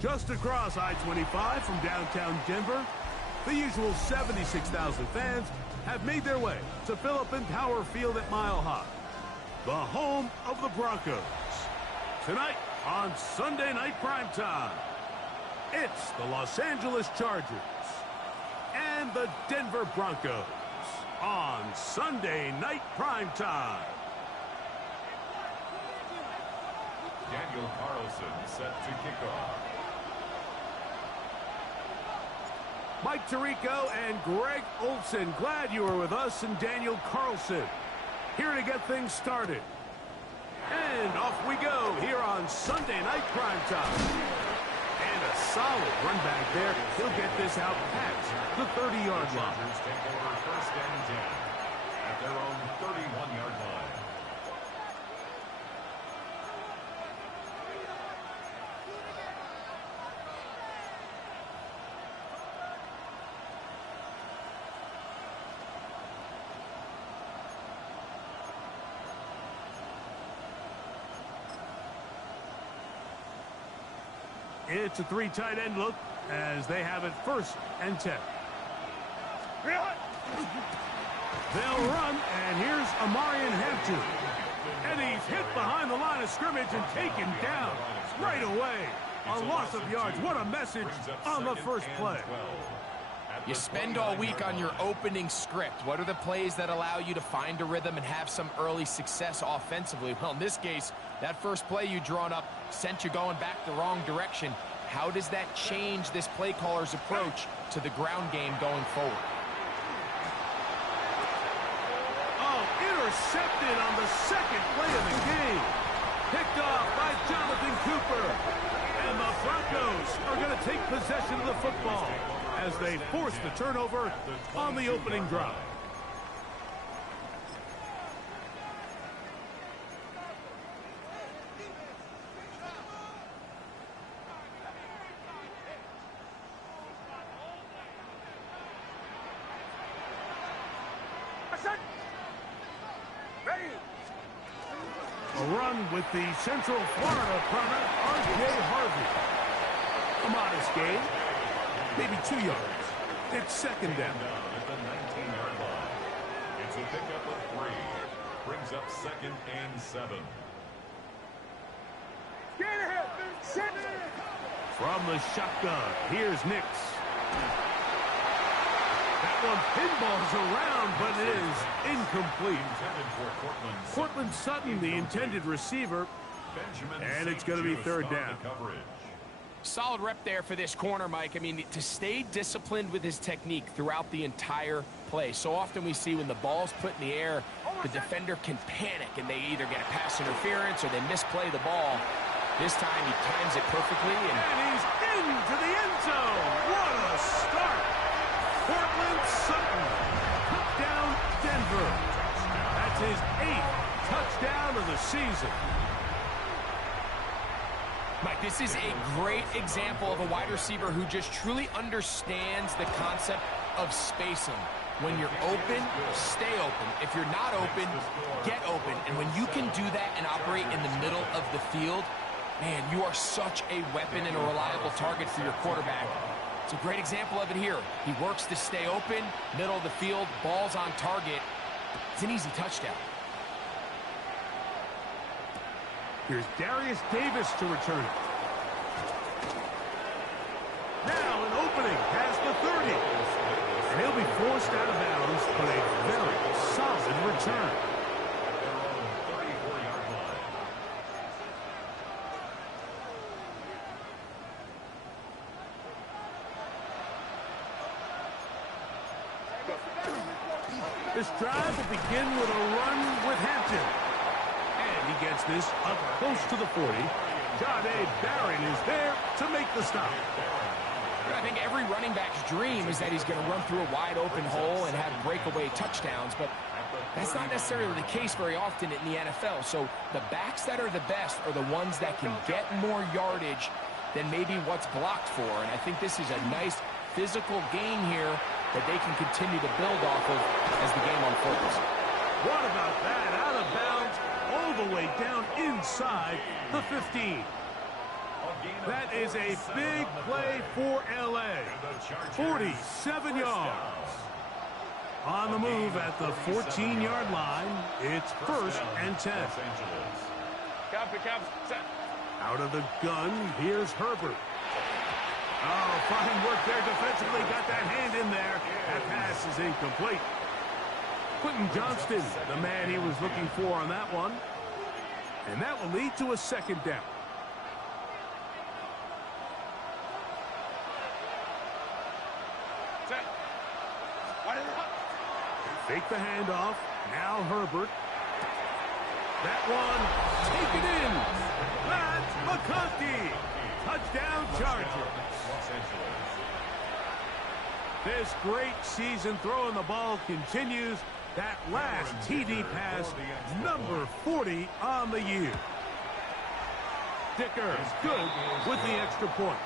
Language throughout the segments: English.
Just across I-25 from downtown Denver, the usual 76,000 fans have made their way to Philip Power Field at Mile High, the home of the Broncos. Tonight on Sunday Night Primetime, it's the Los Angeles Chargers and the Denver Broncos on Sunday Night Primetime. Daniel Carlson set to kick off. Mike Tirico and Greg Olson, glad you were with us, and Daniel Carlson here to get things started. And off we go here on Sunday Night Primetime. And a solid run back there. He'll get this out past the 30-yard line. Chargers take over first and 10 at their own 31-yard line. It's a three tight end look as they have it first and 10. They'll run, and here's Amarian Hampton. And he's hit behind the line of scrimmage and taken down right away. A loss of yards. What a message on the first play. You spend all week on your opening script. What are the plays that allow you to find a rhythm and have some early success offensively? Well, in this case, that first play you drawn up sent you going back the wrong direction. How does that change this play caller's approach to the ground game going forward? Oh, intercepted on the second play of the game. Picked off by Jonathan Cooper. And the Broncos are going to take possession of the football as they force the turnover on the opening drive. A run with the Central Florida punter, R.J. Harvey. A modest gain, maybe 2 yards. It's second down. At the 19-yard line. It's a pickup of 3. Brings up second and 7. From the shotgun, here's Nix. That one pinballs around, but it is incomplete. Cortland Sutton, the intended receiver, and it's going to be third down. Solid rep there for this corner, Mike. I mean, to stay disciplined with his technique throughout the entire play. So often we see when the ball's put in the air, the defender can panic, and they either get a pass interference or they misplay the ball. This time he times it perfectly. And he's into the end zone. What a start. Cortland Sutton, touchdown Denver. That's his 8th touchdown of the season. Mike, this is a great example of a wide receiver who just truly understands the concept of spacing. When you're open, stay open. If you're not open, get open. And when you can do that and operate in the middle of the field, man, you are such a weapon and a reliable target for your quarterback. It's a great example of it here. He works to stay open, middle of the field, ball's on target. It's an easy touchdown. Here's Darius Davis to return it. Now an opening past the 30. And he'll be forced out of bounds, but a very solid return. This drive will begin with a run with Hampton. And he gets this up close to the 40. Jahdae Barron is there to make the stop. I think every running back's dream is that he's going to run through a wide open hole and have breakaway touchdowns, but that's not necessarily the case very often in the NFL. So the backs that are the best are the ones that can get more yardage than maybe what's blocked for. And I think this is a nice physical gain here that they can continue to build off of as the game unfolds. What about that? Out of bounds, all the way down inside the 15. That is a big play for L.A. 47 yards. On the move at the 14-yard line, it's 1st and 10. Out of the gun, here's Herbert. Oh, fine work there defensively. Got that hand in there. That pass is incomplete. Quentin Johnston, the man he was looking for on that one. And that will lead to a 2nd down. Fake the handoff. Now Herbert. That one, take it in. That's McConkey. Touchdown Chargers. This great season throwing the ball continues. That last TD pass, number 40 on the year. Dicker good with the extra point.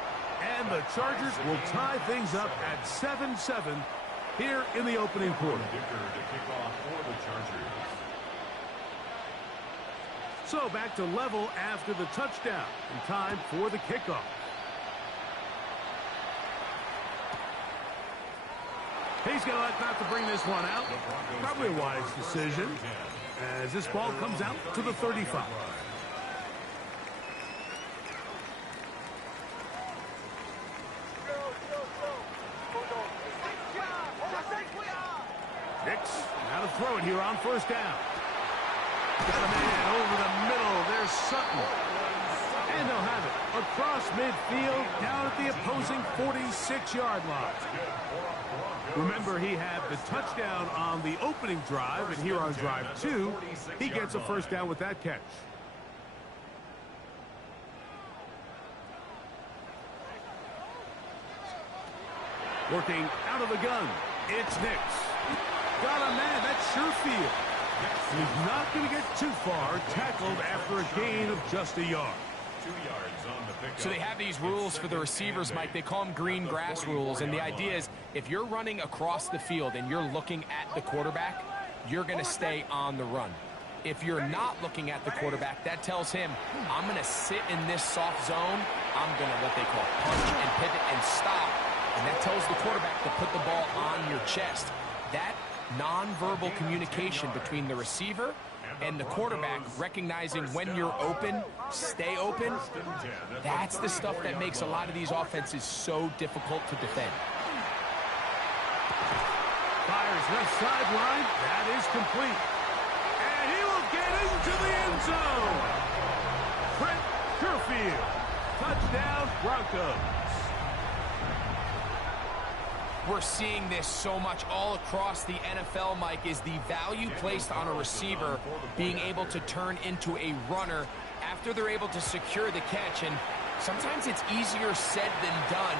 And the Chargers will tie things up at 7-7 here in the opening quarter. So back to level after the touchdown. And time for the kickoff. He's going to elect not to bring this one out. Probably a wise decision as this ball comes out to the 35. Nix, now to throw it here on 1st down. Got a man over the middle. There's Sutton. And they'll have it across midfield down at the opposing 46-yard line. Remember, he had the touchdown on the opening drive, and here on drive 2, he gets a 1st down with that catch. Working out of the gun, it's Nix. Got a man, that's Sherfield. He's not going to get too far, tackled after a gain of just a yard. 2 yards on the pickup. So they have these rules for the receivers, Mike. They call them green grass rules, and the idea is if you're running across the field and you're looking at the quarterback, you're going to stay on the run. If you're not looking at the quarterback, that tells him, I'm going to sit in this soft zone. I'm going to, what they call, punch and pivot and stop. And that tells the quarterback to put the ball on your chest. That nonverbal communication between the receiver and the quarterback, recognizing when you're open, stay open, that's the stuff that makes a lot of these offenses so difficult to defend. Fires left sideline. That is complete. And he will get into the end zone. Trent Sherfield. Touchdown, Broncos. We're seeing this so much all across the NFL, Mike, is the value placed on a receiver being able to turn into a runner after they're able to secure the catch. And sometimes it's easier said than done.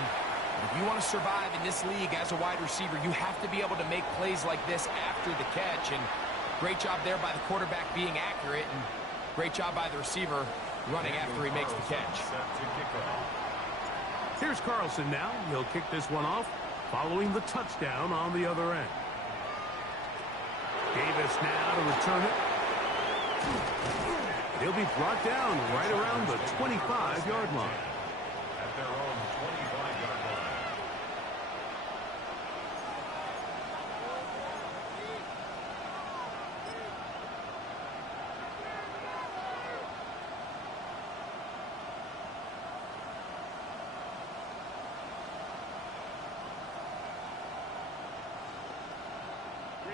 If you want to survive in this league as a wide receiver, you have to be able to make plays like this after the catch. And great job there by the quarterback being accurate, and great job by the receiver running after he makes the catch. Here's Carlson now. He'll kick this one off following the touchdown on the other end. Davis now to return it. He'll be brought down right around the 25-yard line. At their own 25-yard line.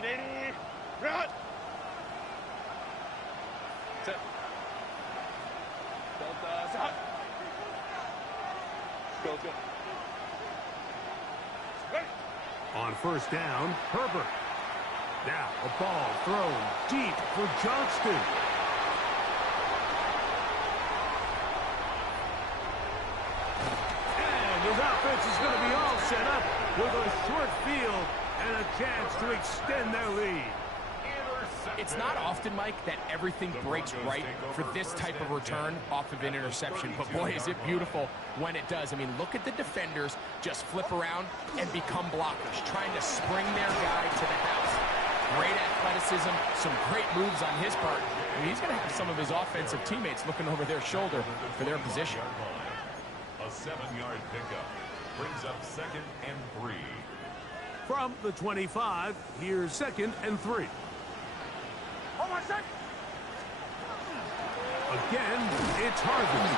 Ready, run! Set. Delta, stop. Go, go. Ready. On 1st down, Herbert. Now a ball thrown deep for Johnston. And his offense is going to be all set up with a short field and a chance to extend their lead. It's not often, Mike, that everything breaks right for this type of return off of an interception. But, boy, is it beautiful when it does. I mean, look at the defenders just flip around and become blockers, trying to spring their guy to the house. Great athleticism, some great moves on his part. I mean, he's going to have some of his offensive teammates looking over their shoulder for their position. A 7-yard pickup. Brings up 2nd and 3. From the 25, here's 2nd and 3. Again, it's Harvey.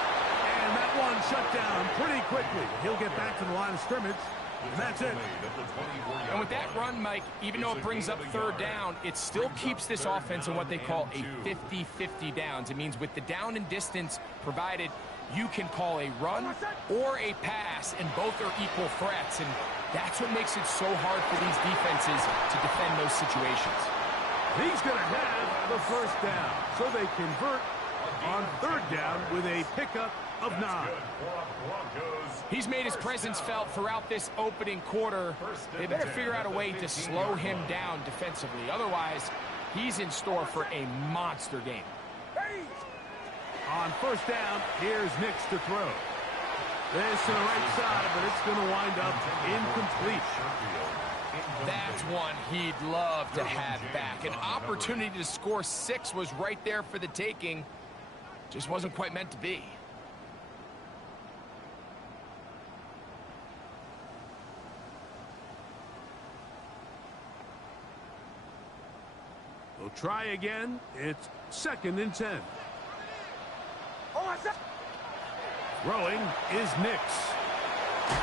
And that one shut down pretty quickly. He'll get back to the line of scrimmage. And that's it. And with that run, Mike, even though it brings up 3rd down, it still keeps this offense in what they call a 50-50 downs. It means with the down and distance provided, you can call a run or a pass, and both are equal threats. And that's what makes it so hard for these defenses to defend those situations. He's going to have the 1st down, so they convert on 3rd down with a pickup of 9. He's made his presence felt throughout this opening quarter. They better figure out a way to slow him down defensively. Otherwise, he's in store for a monster game. On 1st down, here's Nix to throw. This to the right side, but it's going to wind up incomplete. That's one he'd love to have back. An opportunity to score 6 was right there for the taking. Just wasn't quite meant to be. We'll try again. It's 2nd and 10. Throwing is Nix.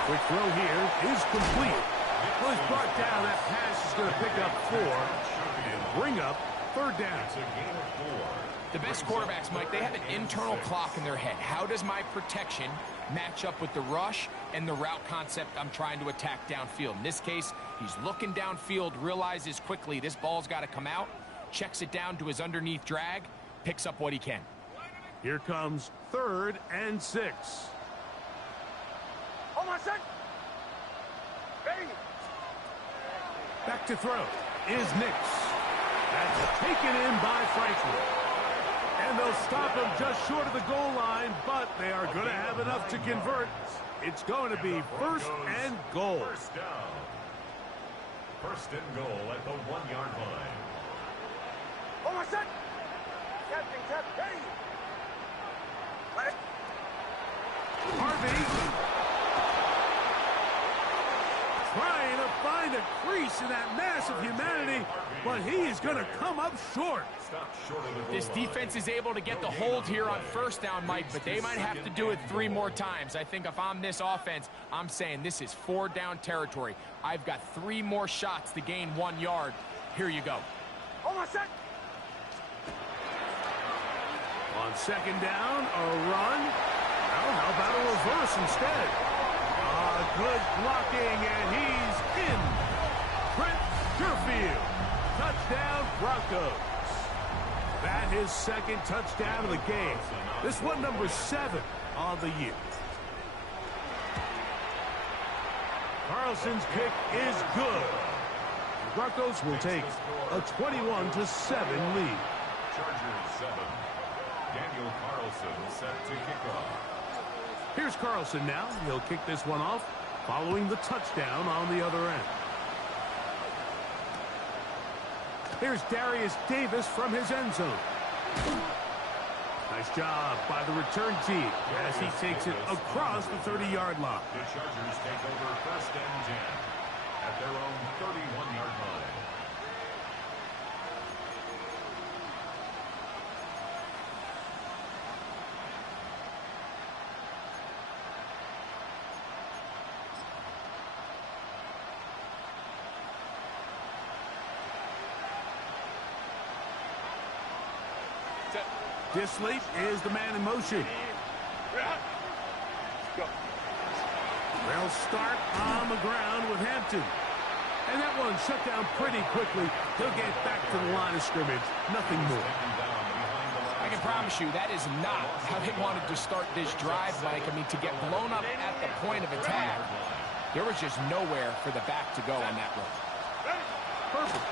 Quick throw here is complete. Well, he's brought down. That pass is going to pick up 4 and bring up 3rd down. It's a gain of 4. The best quarterbacks, Mike, they have an internal clock in their head. How does my protection match up with the rush and the route concept I'm trying to attack downfield? In this case, he's looking downfield, realizes quickly this ball's got to come out, checks it down to his underneath drag, picks up what he can. Here comes 3rd and 6. Back to throw is Nix. That's taken in by Franklin. And they'll stop him just short of the goal line, but they are going to have enough to convert. It's going to be 1st and goal. 1st down. 1st and goal at the 1-yard line. Harvey trying to find a crease in that mass of humanity, but he is going to come up short. This defense is able to get the hold here on 1st down, Mike, but they might have to do it 3 more times. I think if I'm this offense, I'm saying this is 4 down territory. I've got 3 more shots to gain 1 yard. Here you go. On 2nd down, a run. Well, how about a reverse instead? Good blocking, and he's in. Trent Sherfield. Touchdown, Broncos. That is 2nd touchdown of the game. This one number 7 on the year. Carlson's kick is good. The Broncos will take a 21-7 lead. Chargers 7. Daniel Carlson set to kick off. Here's Carlson now. He'll kick this one off following the touchdown on the other end. Here's Darius Davis from his end zone. Nice job by the return team as he takes it across the 30-yard line. The Chargers take over 1st and 10 at their own 31-yard line. Disley is the man in motion. They'll start on the ground with Hampton. And that one shut down pretty quickly. He'll get back to the line of scrimmage. Nothing more. I can promise you that is not how they wanted to start this drive, Mike. I mean, to get blown up at the point of attack, there was just nowhere for the back to go on that run. Perfect.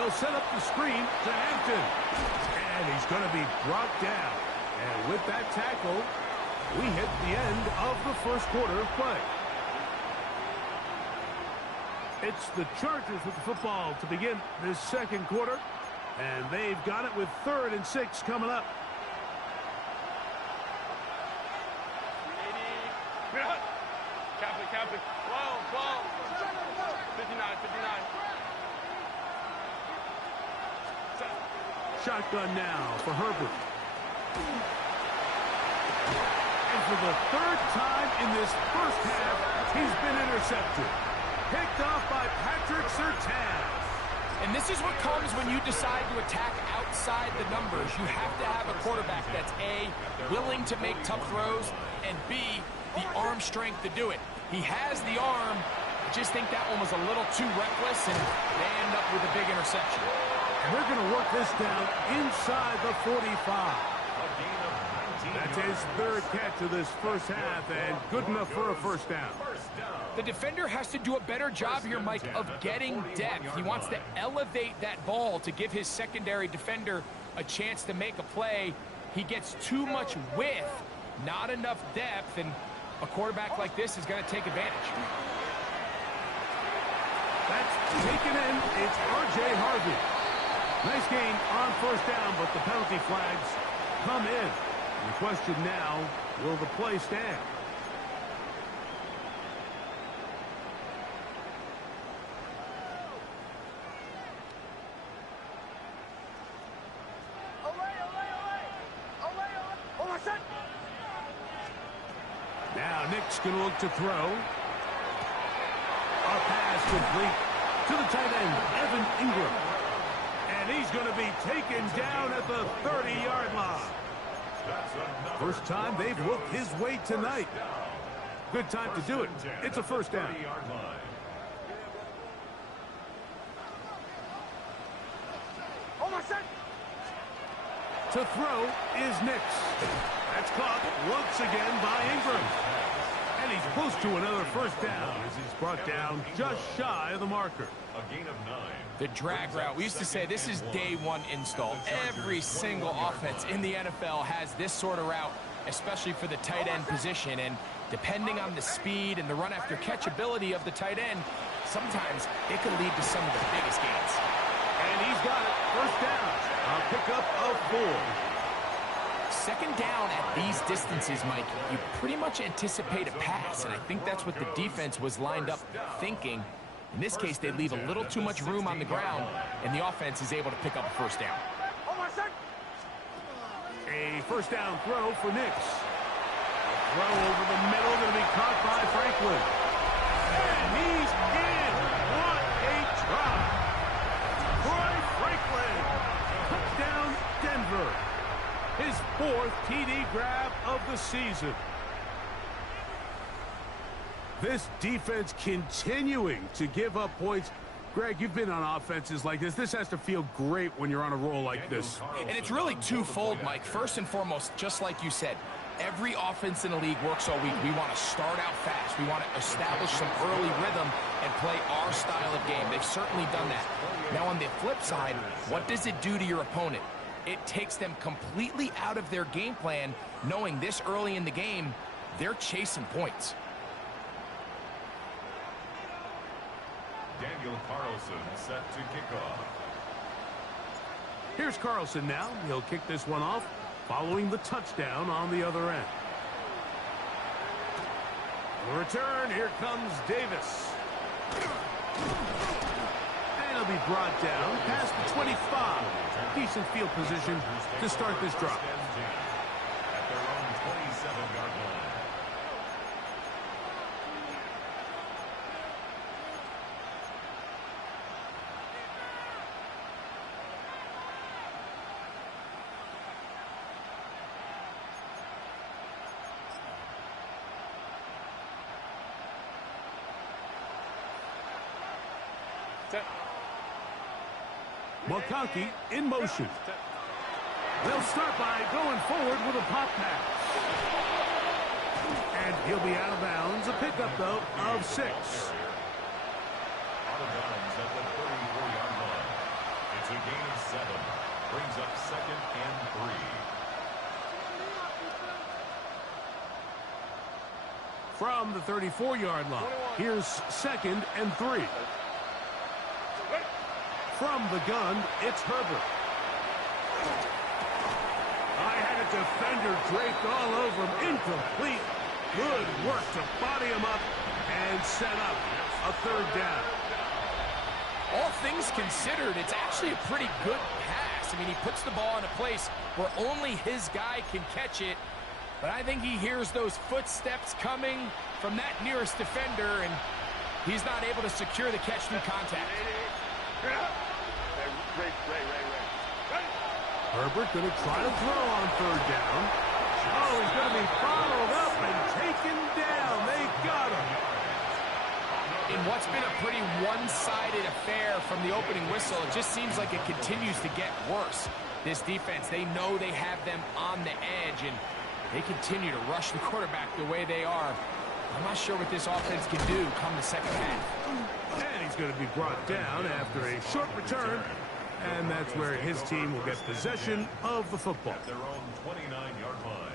They'll set up the screen to Hampton. And he's going to be brought down. And with that tackle, we hit the end of the 1st quarter of play. It's the Chargers with the football to begin this 2nd quarter. And they've got it with 3rd and 6 coming up. Ready. Cap it. 12. 59. Set. Shotgun now for Herbert. And for the third time in this first half, he's been intercepted. Picked off by Patrick Surtain. And this is what comes when you decide to attack outside the numbers. You have to have a quarterback that's A, willing to make tough throws, and B, the arm strength to do it. He has the arm. I just think that one was a little too reckless, and they end up with a big interception. And they're going to work this down inside the 45. That's his third catch of this first half, and good enough for a first down. The defender has to do a better job here, Mike, of getting depth. He wants to elevate that ball to give his secondary defender a chance to make a play. He gets too much width, not enough depth, and a quarterback like this is going to take advantage. That's taken in. It's R.J. Harvey. Nice gain on first down, but the penalty flags come in. The question now, will the play stand? Now Nick's going to look to throw. A pass complete to the tight end, Evan Ingram. And he's going to be taken down at the 30-yard line. First time they've looked his way tonight. Good time to do it. It's a first down. To throw is Nix. That's caught once again by Ingram. And he's close to another first down as he's brought down just shy of the marker. A gain of 9. The drag route. We used to say this is day one install. Every single offense in the NFL has this sort of route, especially for the tight end position. And depending on the speed and the run after catch ability of the tight end, sometimes it can lead to some of the biggest gains. And he's got it. First down. A pickup of 4. Second down at these distances, Mike, you pretty much anticipate a pass. And I think that's what the defense was lined up thinking. In this case, they leave a little too much room on the ground, and the offense is able to pick up a first down. A first down throw for Nix. A throw over the middle, going to be caught by Franklin. And he's in. What a try. Troy Franklin. Touchdown, Denver. His 4th TD grab of the season. This defense continuing to give up points. Greg, you've been on offenses like this. This has to feel great when you're on a roll like this. And it's really twofold, Mike. First and foremost, just like you said, every offense in the league works all week. We want to start out fast. We want to establish some early rhythm and play our style of game. They've certainly done that. Now, on the flip side, what does it do to your opponent? It takes them completely out of their game plan, knowing this early in the game, they're chasing points. Daniel Carlson set to kick off. Here's Carlson now. He'll kick this one off following the touchdown on the other end. The return, here comes Davis. And he'll be brought down past the 25. Decent field position to start this drive. At their own 27-yard line. McConkey in motion. They'll start by going forward with a pop pass. And he'll be out of bounds. A pickup, though, of 6. Out of bounds at the 34-yard line. It's a gain of 7. Brings up 2nd and 3. From the 34-yard line, here's 2nd and 3. From the gun, it's Herbert. I had a defender draped all over him. Incomplete. Good work to body him up and set up a third down. All things considered, it's actually a pretty good pass. I mean, he puts the ball in a place where only his guy can catch it. But I think he hears those footsteps coming from that nearest defender, and he's not able to secure the catch through contact. Herbert going to try to throw on third down. Oh, he's going to be followed up and taken down. They got him. In what's been a pretty one-sided affair from the opening whistle, it just seems like it continues to get worse. This defense, they know they have them on the edge, and they continue to rush the quarterback the way they are. I'm not sure what this offense can do come the second half. And he's going to be brought down after a short return, and that's where his team will get possession of the football. At their own 29-yard line.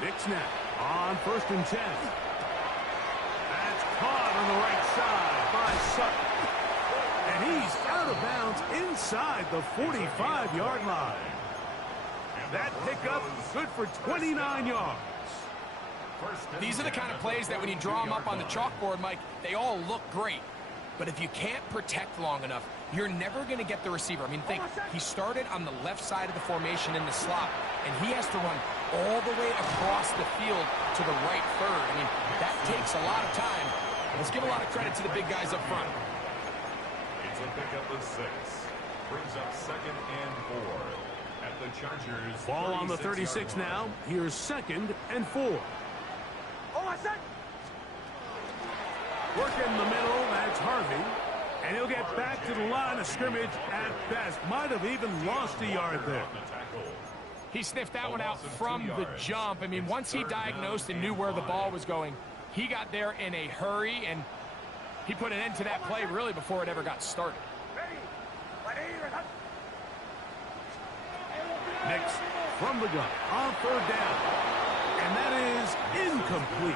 Nick snap on 1st and 10. That's caught on the right side by Sutton. And he's out of bounds inside the 45-yard line. That pickup good for 29 yards. These are the kind of plays that when you draw them up on the chalkboard, Mike, they all look great. But if you can't protect long enough, you're never going to get the receiver. I mean, think, he started on the left side of the formation in the slot, and he has to run all the way across the field to the right third. I mean, that takes a lot of time. Let's give a lot of credit to the big guys up front. It's a pickup of 6. Brings up 2nd and 4. At the Chargers. Ball on the 36 now. Here's 2nd and 4. Working the middle, that's Harvey. And he'll get back to the line of scrimmage at best. Might have even lost a yard there. He sniffed that one out from the jump. I mean, once he diagnosed and knew where the ball was going, he got there in a hurry, and he put an end to that play really before it ever got started. Nix from the gun on 3rd down. And that is incomplete.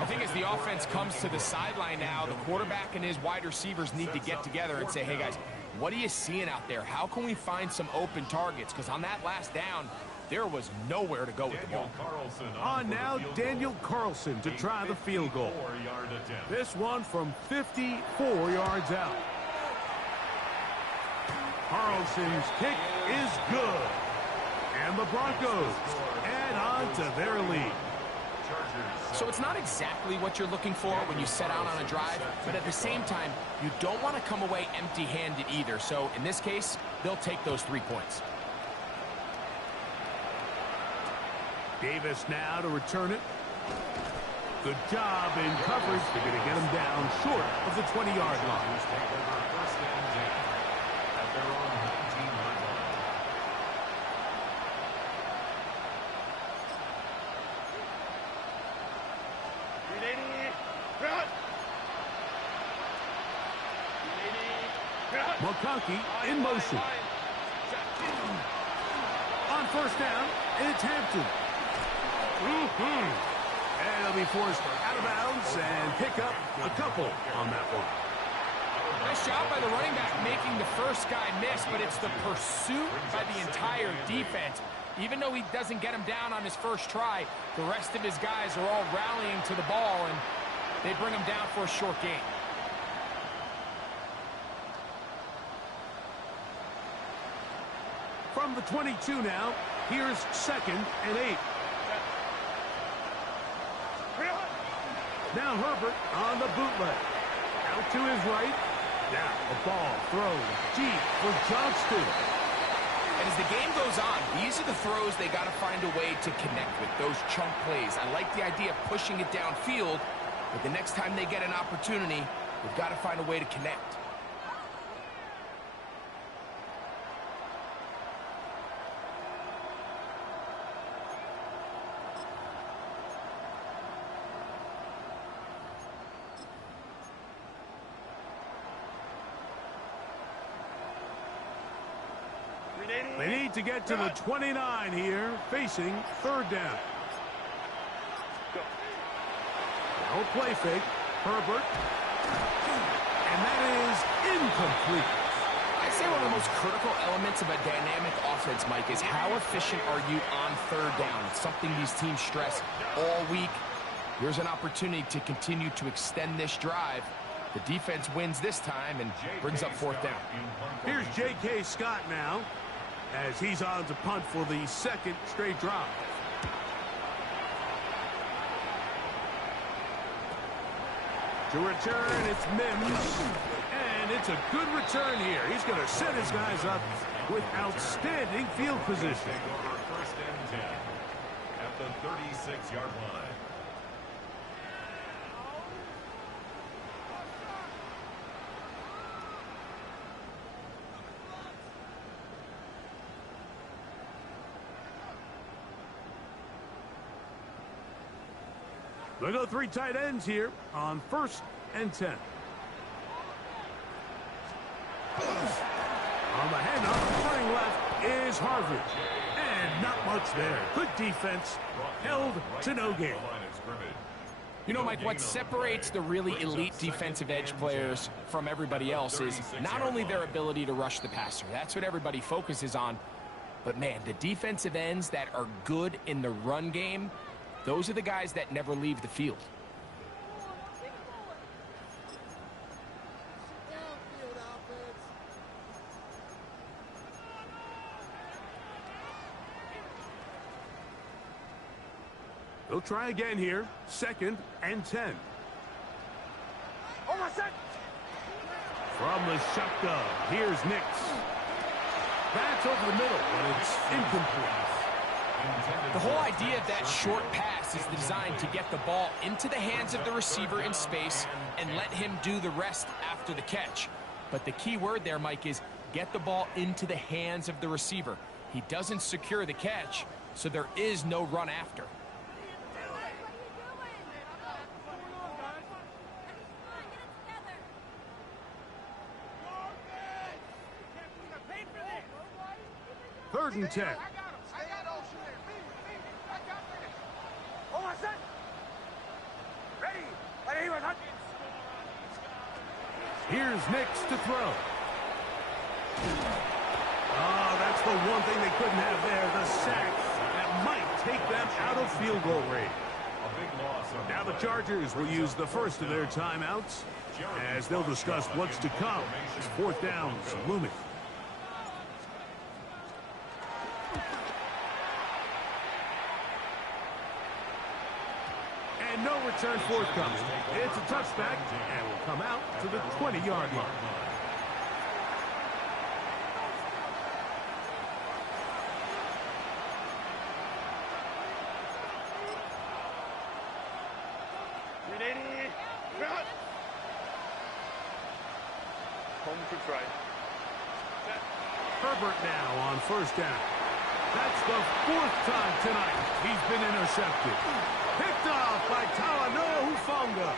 I think as the offense comes to the sideline now, the quarterback and his wide receivers need to get together and say, hey, guys, what are you seeing out there? How can we find some open targets? Because on that last down, there was nowhere to go with the ball. On now, Daniel Carlson to try the field goal. This one from 54 yards out. Carlson's kick is good. And the Broncos add on to their lead. So it's not exactly what you're looking for when you set out on a drive, but at the same time, you don't want to come away empty-handed either. So in this case, they'll take those 3 points. Davis now to return it. Good job in coverage. They're going to get him down short of the 20-yard line. First and 10 at their own 19-yard line. McConkey in motion. On 1st down, it's Hampton. And he'll be forced out of bounds and pick up a couple on that one. Nice job by the running back making the first guy miss, but it's the pursuit by the entire defense. Even though he doesn't get him down on his first try, the rest of his guys are all rallying to the ball, and they bring him down for a short gain. From the 22 now, here's 2nd and 8. Now Herbert on the bootleg. Out to his right. Now the ball thrown deep for Johnston. And as the game goes on, these are the throws they got to find a way to connect with, those chunk plays. I like the idea of pushing it downfield, but the next time they get an opportunity, they've got to find a way to connect. They need to get to the 29 here, facing 3rd down. No play fake. Herbert. And that is incomplete. I I'd say one of the most critical elements of a dynamic offense, Mike, is how efficient are you on third down. It's something these teams stress all week. Here's an opportunity to continue to extend this drive. The defense wins this time and brings up fourth down. Here's J.K. Scott now, as he's on to punt for the second straight drive. To return, it's Mims. And it's a good return here. He's going to set his guys up with outstanding field position. First and 10 at the 36-yard line. They go three tight ends here on first and 10. On the handoff, running left is Harvard. And not much there. Good defense, held to no gain. You know, Mike, what separates the really elite defensive edge players from everybody else is not only their ability to rush the passer. That's what everybody focuses on. But, man, the defensive ends that are good in the run game, those are the guys that never leave the field. They'll try again here. Second and 10. From the shotgun, here's Nix. That's over the middle, but it's incomplete. The whole idea of that short pass is designed to get the ball into the hands of the receiver in space and let him do the rest after the catch. But the key word there, Mike, is get the ball into the hands of the receiver. He doesn't secure the catch, so there is no run after. Third and 10. Here's Nix to throw. Oh, that's the one thing they couldn't have there, the sack that might take them out of field goal range. Now the Chargers will use the first of their timeouts as they'll discuss what's to come as fourth downs looming. And no return forthcoming. It's a touchback and will come out to the 20-yard line. Home to try. Herbert now on first down. That's the fourth time tonight he's been intercepted. Picked off by Talanoa Hufanga.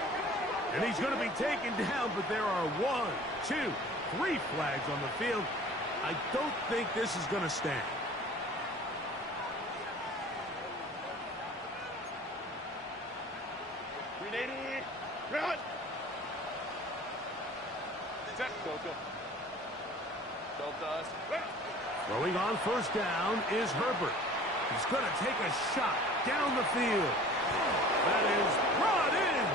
And he's going to be taken down, but there are 1, 2, 3 flags on the field. I don't think this is going to stand. Run! Set. Go. Delta us. Throwing on first down is Herbert. He's going to take a shot down the field. That is brought in.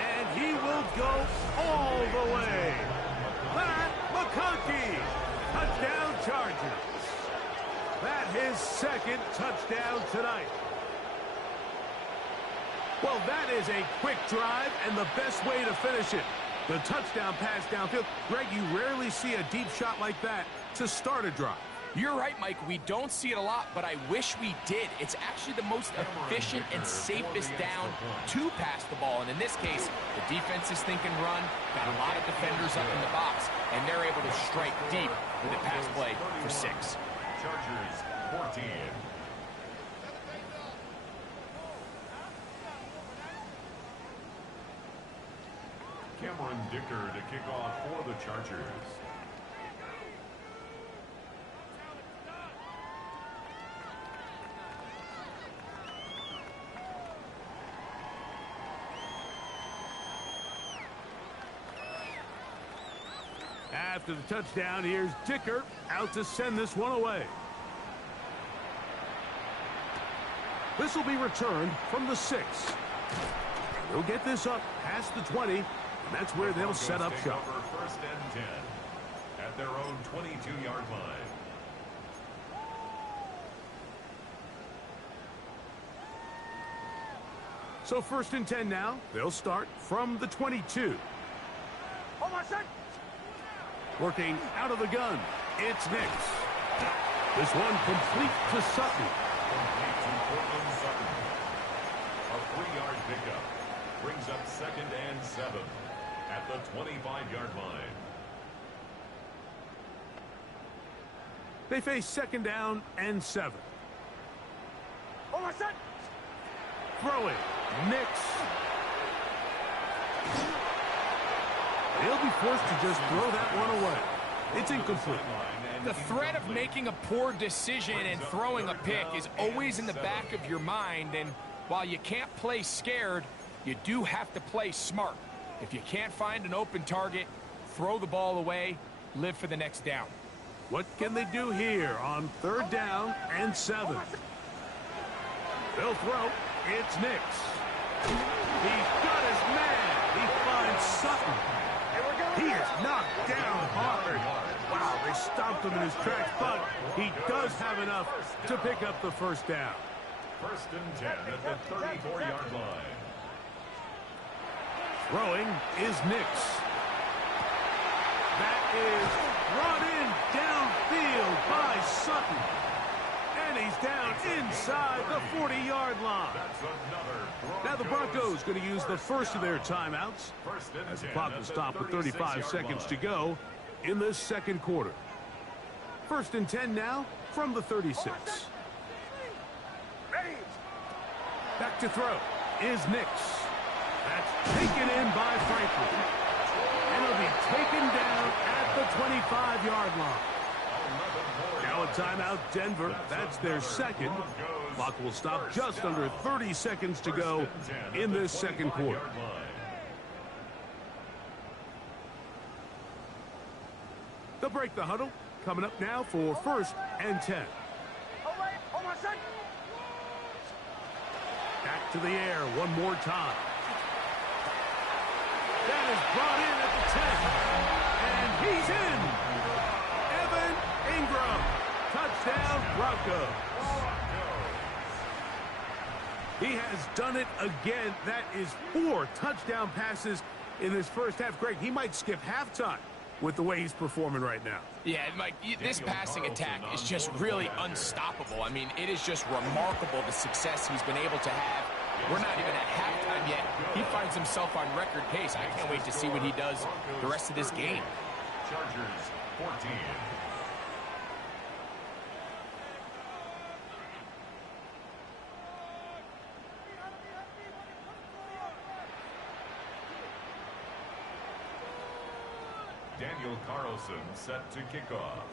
And he will go all the way. That McConkey. Touchdown Chargers. That his second touchdown tonight. Well, that is a quick drive and the best way to finish it. The touchdown pass downfield. Greg, you rarely see a deep shot like that to start a drive. You're right, Mike. We don't see it a lot, but I wish we did. It's actually the most efficient and safest down to pass the ball. And in this case, the defense is thinking run, got a lot of defenders up in the box, and they're able to strike deep with a pass play for 6. Chargers 14. Cameron Dicker to kick off for the Chargers. After the touchdown, here's Dicker out to send this one away. This will be returned from the 6. They'll get this up past the 20, and that's where they'll set up shop. First and 10 at their own 22-yard line. So first and 10 now. They'll start from the 22. Working out of the gun. It's Nix. This one complete to Sutton. Complete to Cortland Sutton. A 3-yard pickup brings up second and 7 at the 25-yard line. They face second down and 7. Throwing. Nix. They'll be forced to just throw that one away. It's incomplete. The threat of making a poor decision and throwing a pick is always in the back of your mind, and while you can't play scared, you do have to play smart. If you can't find an open target, throw the ball away, live for the next down. What can they do here on third down and 7? They'll throw. It's Nix. He's got his man. He finds Sutton. He is knocked down hard. Wow, they stopped him in his tracks, but he does have enough to pick up the first down. First and 10 at the 34-yard line. Throwing is Nix. That is brought in downfield by Sutton. And he's down inside the 40-yard line. Now the Broncos going to use the first of their timeouts as the clock will stop with 35 seconds to go in this second quarter. First and 10 now from the 36. Back to throw is Nix. That's taken in by Franklin. And it'll be taken down at the 25-yard line. Now a timeout, Denver. That's their second. Clock will stop just under 30 seconds to go in this second quarter. They'll break the huddle. Coming up now for first and 10. Back to the air one more time. That is brought in at the 10. And he's in. Evan Ingram. Touchdown, Broncos. He has done it again. That is 4 touchdown passes in this first half. Greg, he might skip halftime with the way he's performing right now. Yeah, Mike, this passing attack is just really unstoppable. I mean, it is just remarkable the success he's been able to have. We're not even at halftime yet. He finds himself on record pace. I can't wait to see what he does the rest of this game. Chargers 14. Daniel Carlson set to kick off.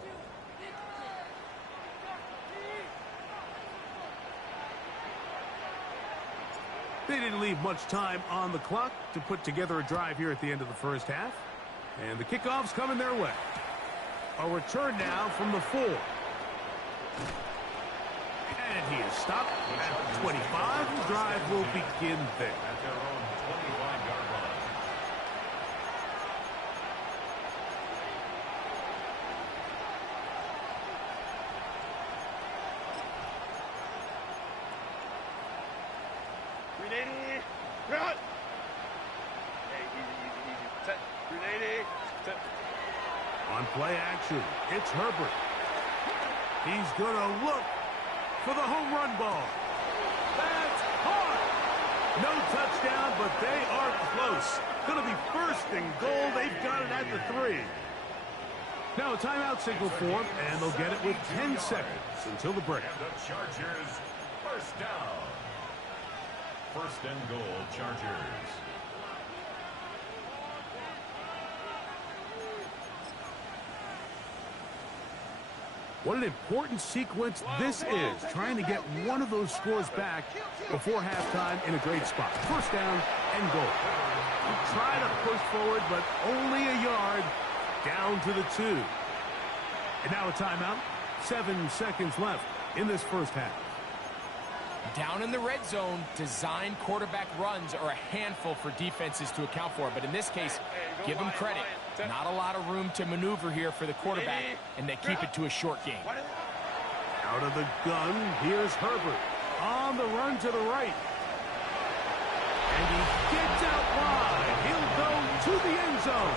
They didn't leave much time on the clock to put together a drive here at the end of the first half. And the kickoff's coming their way. A return now from the 4. And he is stopped at the 25. The drive will begin there. At their own 25-yard line. Run! Hey, easy. Set. 380. Set. On play action, it's Herbert. He's going to look for the home run ball. That's hard. No touchdown, but they are close. Going to be first and goal. They've got it at the 3. Now a timeout signal form, and they'll get it with 10 seconds until the break. And the Chargers first down. First and goal, Chargers. What an important sequence this is, trying to get one of those scores back before halftime in a great spot. First down and goal. Try to push forward, but only a yard, Down to the 2. And now a timeout. 7 seconds left in this first half. Down in the red zone, design quarterback runs are a handful for defenses to account for. But in this case, give them credit. Not a lot of room to maneuver here for the quarterback, and they keep it to a short game. Out of the gun, here's Herbert. On the run to the right. And he gets out wide. He'll go to the end zone.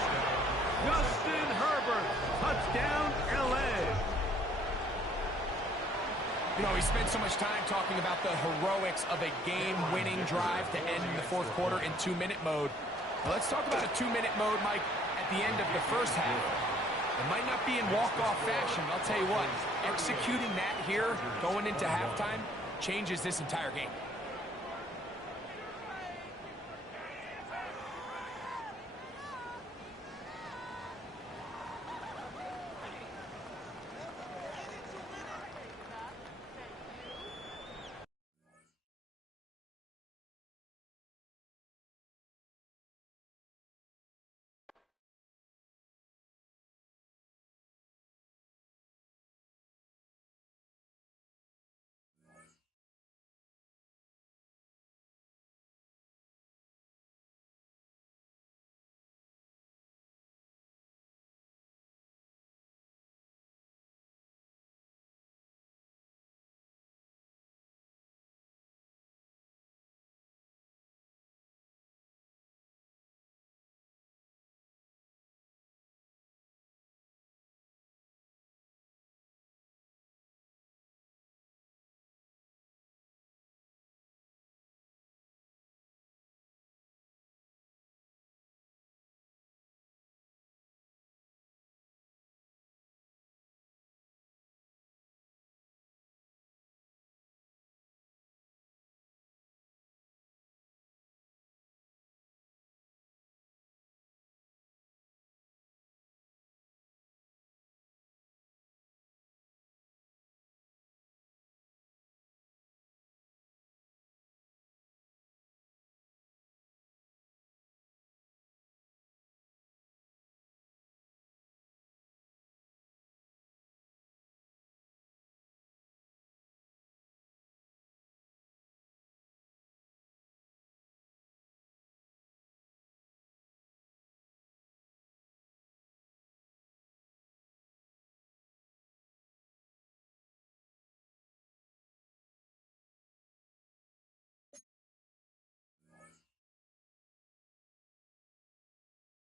Justin Herbert, touchdown, L.A. You know, he spent so much time talking about the heroics of a game-winning drive to end in the fourth quarter in 2-minute mode. Well, let's talk about a 2-minute mode, Mike, at the end of the first half. It might not be in walk-off fashion, I'll tell you what. Executing that here, going into halftime, changes this entire game.